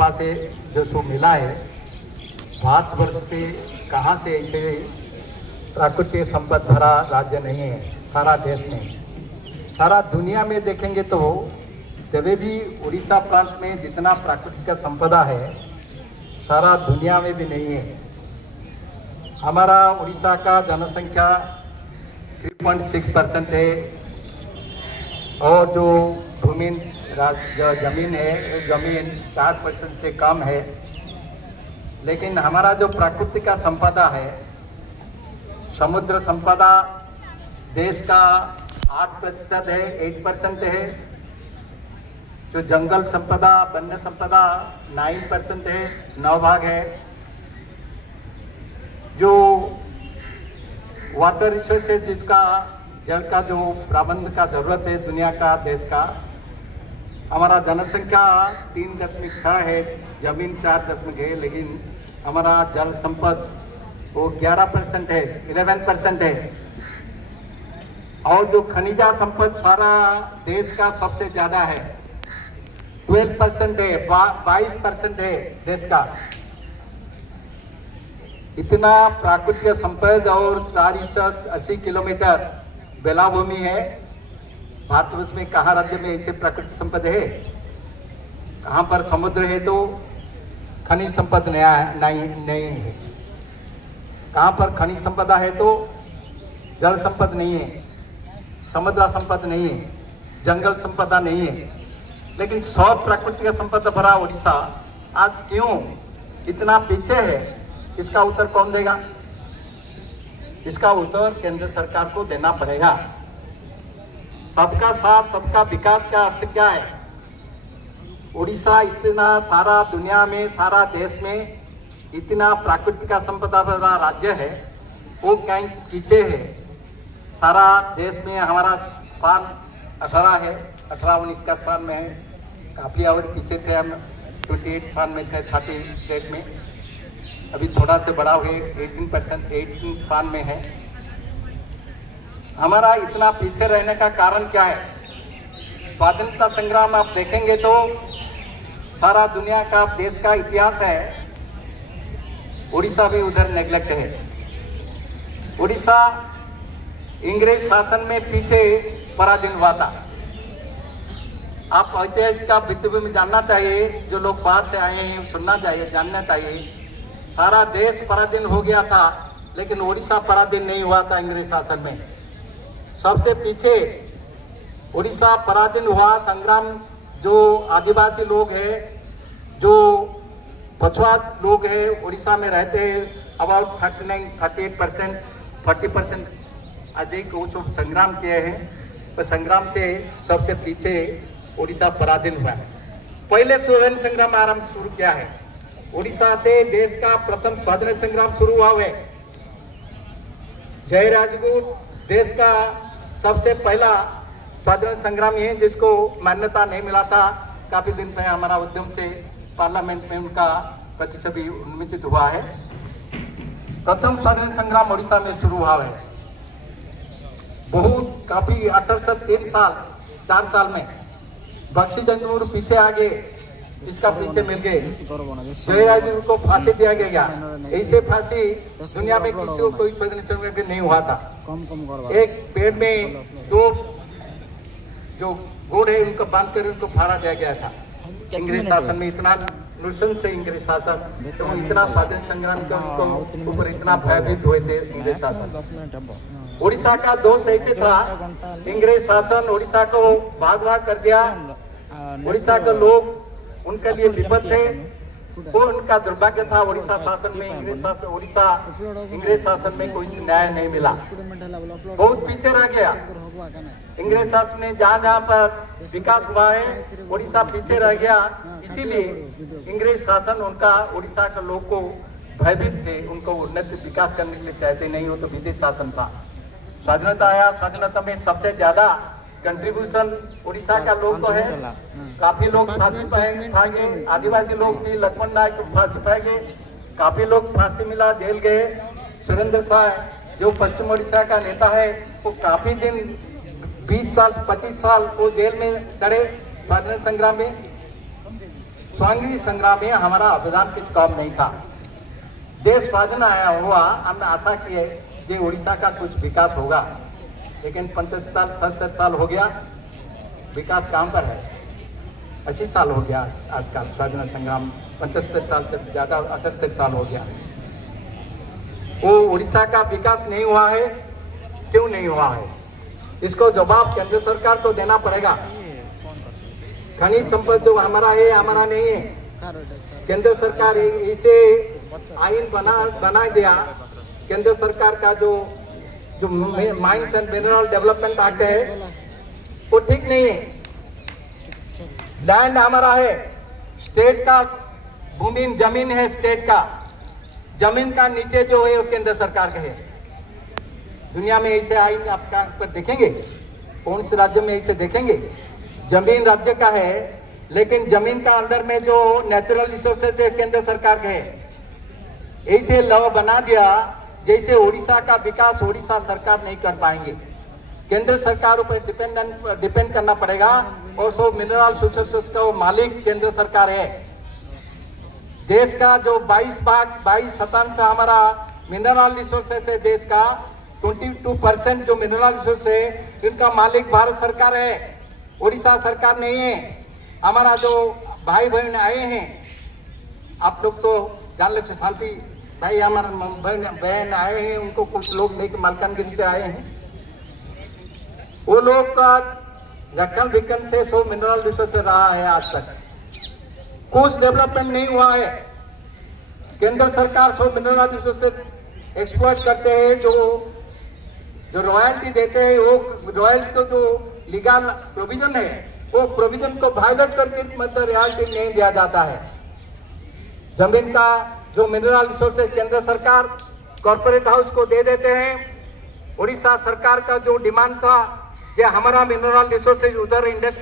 कृपा से जो सो मिला है। भारतवर्ष पे कहाँ से ऐसे प्राकृतिक संपद भरा राज्य नहीं है सारा देश में। सारा दुनिया में देखेंगे तो जब भी उड़ीसा प्रांत में जितना प्राकृतिक संपदा है सारा दुनिया में भी नहीं है। हमारा उड़ीसा का जनसंख्या 3.6% है और जो जमीन है जमीन 4% से कम है। लेकिन हमारा जो प्राकृतिक का संपदा है, समुद्र संपदा देश का 8% है, 8% है। जो जंगल संपदा वन्य संपदा 9% है, 9 भाग है। जो वाटर रिसोर्सेज जिसका जल का जो प्रबंध का जरूरत है दुनिया का देश का, हमारा जनसंख्या 3.6 है, जमीन 4 है, लेकिन हमारा जल संपद वो 11% है, 11% है। और जो खनिजा संपद सारा देश का सबसे ज्यादा है, 12% है, 22% है देश का। इतना प्राकृतिक संपद और 480 किलोमीटर बेलाभूमि है। भारतवर्ष में कहाँ राज्य में ऐसे प्राकृतिक संपद है? कहाँ पर समुद्र है तो खनिज संपद नहीं है। कहाँ पर खनिज संपदा है तो जल संपद नहीं है, समुद्र संपद नहीं है, जंगल संपदा नहीं है। लेकिन सब प्राकृतिक संपदा भरा उड़ीसा आज क्यों इतना पीछे है? इसका उत्तर कौन देगा? इसका उत्तर केंद्र सरकार को देना पड़ेगा। सबका साथ सबका विकास का अर्थ क्या है? उड़ीसा इतना सारा दुनिया में सारा देश में इतना प्राकृतिक संपदा वाला राज्य है, वो कहीं पीछे है। सारा देश में हमारा स्थान 18 है, 18-19 का स्थान में है। काफी और पीछे थे हम, 28 स्थान में थे 30 स्टेट में। अभी थोड़ा से बड़ा हुए 18 स्थान में है। हमारा इतना पीछे रहने का कारण क्या है? स्वाधीनता संग्राम आप देखेंगे तो सारा दुनिया का देश का इतिहास है, उड़ीसा भी उधर नेग्लेक्ट है। उड़ीसा इंग्रेज शासन में पीछे पराधीन हुआ था। आप ऐतिहासिक का पृथ्वी जानना चाहिए, जो लोग बाहर से आए हैं सुनना चाहिए, जानना चाहिए। सारा देश पराधीन हो गया था, लेकिन उड़ीसा पराधीन नहीं हुआ था इंग्रेज शासन में। सबसे पीछे उड़ीसा पराधीन हुआ संग्राम जो आदिवासी लोग हैं, जो पछुआ लोग हैं, उड़ीसा में रहते हैं, अबाउट 38%, 40% अधिक वो सब संग्राम किए हैं। तो संग्राम से सबसे पीछे उड़ीसा पराधीन हुआ है। पहले स्वतंत्र संग्राम आरंभ शुरू किया है उड़ीसा से। देश का प्रथम स्वाधीनता संग्राम शुरू हुआ है। जय राजगुरु देश का सबसे पहला स्वाधीनता संग्राम है जिसको मान्यता नहीं मिला था। काफी दिन पहले हमारा उद्यम से पार्लियामेंट में उनका प्रतिच्छवि उन्मोचित हुआ है। प्रथम स्वाधीनता संग्राम उड़ीसा में शुरू हुआ है। बहुत काफी 4 साल में बख्शी जंगूर पीछे आ गए, इसका पीछे मिल गए। जयराज को फांसी दिया गया। ऐसे फांसी दुनिया में किसी को कोई स्वतंत्र में नहीं हुआ था। एक पेड़ में 2 जो घोड़े उनको बांध कर उनको फाड़ा दिया गया था। इंग्रेज शासन में इतना नृशंस से इंग्रेज शासन, तो इतना स्वाधीनता संग्राम के उनको ऊपर इतना भयभीत हुए थे इंग्रेज शासन। उड़ीसा का दोष ऐसे था, इंग्रेज शासन उड़ीसा को भाग कर दिया। उड़ीसा के लोग उनके लिए विपद थे, वो उनका दुर्भाग्य था। उड़ीसा शासन में इंग्रेज शासन में कोई न्याय नहीं मिला, बहुत पीछे रह गया। इंग्रेज शासन में जहाँ पर विकास हुआ है उड़ीसा पीछे रह गया। इसीलिए इंग्रेज शासन उनका उड़ीसा के लोग को भयभीत थे, उनको उन्नत विकास करने के लिए चाहते नहीं हो। तो विदेश शासन था। स्वाधीनता आया, स्वाधीनता में सबसे ज्यादा कंट्रीब्यूशन उड़ीसा का लोग को है। काफी लोग फांसी पाए गए, आदिवासी लोग भी, लक्ष्मण नायक को फांसी पाए गए। काफी लोग फांसी मिला, जेल गए। सुरेंद्र शाह जो पश्चिम उड़ीसा का नेता है, वो काफी दिन 20 साल 25 साल वो जेल में सड़े स्वाधीनता संग्राम में। स्वतंत्रता संग्राम में हमारा अवदान कुछ कम नहीं था। देश स्वाधीन आया हुआ, हमने आशा की है कि उड़ीसा का कुछ विकास होगा, लेकिन 75-76 साल हो गया, विकास कहाँ पर है? 80 साल हो गया आजकल स्वाधीनता संग्राम, 75 साल से ज़्यादा 78 साल हो गया। वो उड़ीसा का विकास नहीं हुआ है, क्यों नहीं हुआ है? इसको जवाब केंद्र सरकार को देना पड़ेगा। खनिज संपत्ति जो हमारा है, हमारा नहीं है। केंद्र सरकार इसे आइन बना दिया। केंद्र सरकार का जो mines and mineral development act है वो ठीक नहीं है। लैंड हमारा है, स्टेट का भूमि जमीन है, स्टेट का जमीन का नीचे जो है वो केंद्र सरकार का है। दुनिया में ऐसे आइन आपका पर देखेंगे? कौन से राज्य में ऐसे देखेंगे? जमीन राज्य का है, लेकिन जमीन का अंदर में जो नेचुरल रिसोर्सेज है केंद्र सरकार के है। ऐसे लॉ बना दिया जैसे उड़ीसा का विकास उड़ीसा सरकार नहीं कर पाएंगे। केंद्र सरकार पर डिपेंड करना पड़ेगा, और सो मिनरल रिसोर्सेज का मालिक केंद्र सरकार है। देश का जो 22% हमारा मिनरल रिसोर्सेज है, देश का 22% जो मिनरल रिसोर्स है, इनका मालिक भारत सरकार है, उड़ीसा सरकार नहीं है। हमारा जो भाई बहन आए हैं, आप लोग तो जान लो, शांति भाई हमारे बहन आए हैं, उनको कुछ लोग लेके मालकानगिरी से आए हैं। वो लोग का रखल विकन से सो मिनरल रिसोर्स रहा है, आज तक कुछ डेवलपमेंट नहीं हुआ है। केंद्र सरकार सो मिनरल रिसोर्स एक्सप्लॉइट करते हैं, जो रॉयल्टी देते हैं, वो रॉयल्टी को जो लीगल प्रोविजन है, वो प्रोविजन को वायलेट करके मतलब रॉयल्टी नहीं दिया जाता है। जमीन का जो मिनरल रिसोर्सेज केंद्र सरकार कॉर्पोरेट हाउस को दे देते हैं। उड़ीसा सरकार का जो डिमांड था कि हमारा मिनरल रिसोर्सेज उधर इंडेक्स